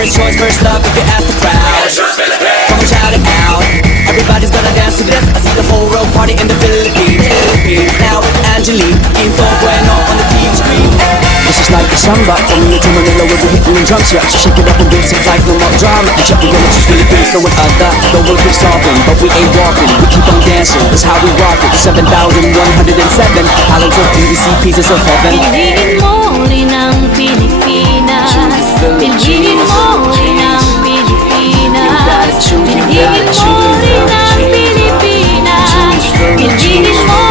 first choice, first love if you ask the crowd. Come on, shout it out. Everybody's gonna dance to this. I see the whole world party in the Philippines. Now with Angelique, Quinto Bueno on the TV screen. This is like a samba, coming into Manila with the hitting and drums. Yeah, shake it up and dance it like no more drama. And check the women, just Philippines, no one other. The world keeps stopping, but we ain't walking. We keep on dancing, that's how we rock it. 7,107 islands of BBC, pieces of heaven. Piliin mo rin ang Pilipinas. Piliin mo rin ang Pilipinas. Piliin mo rin ang Pilipinas. Piliin mo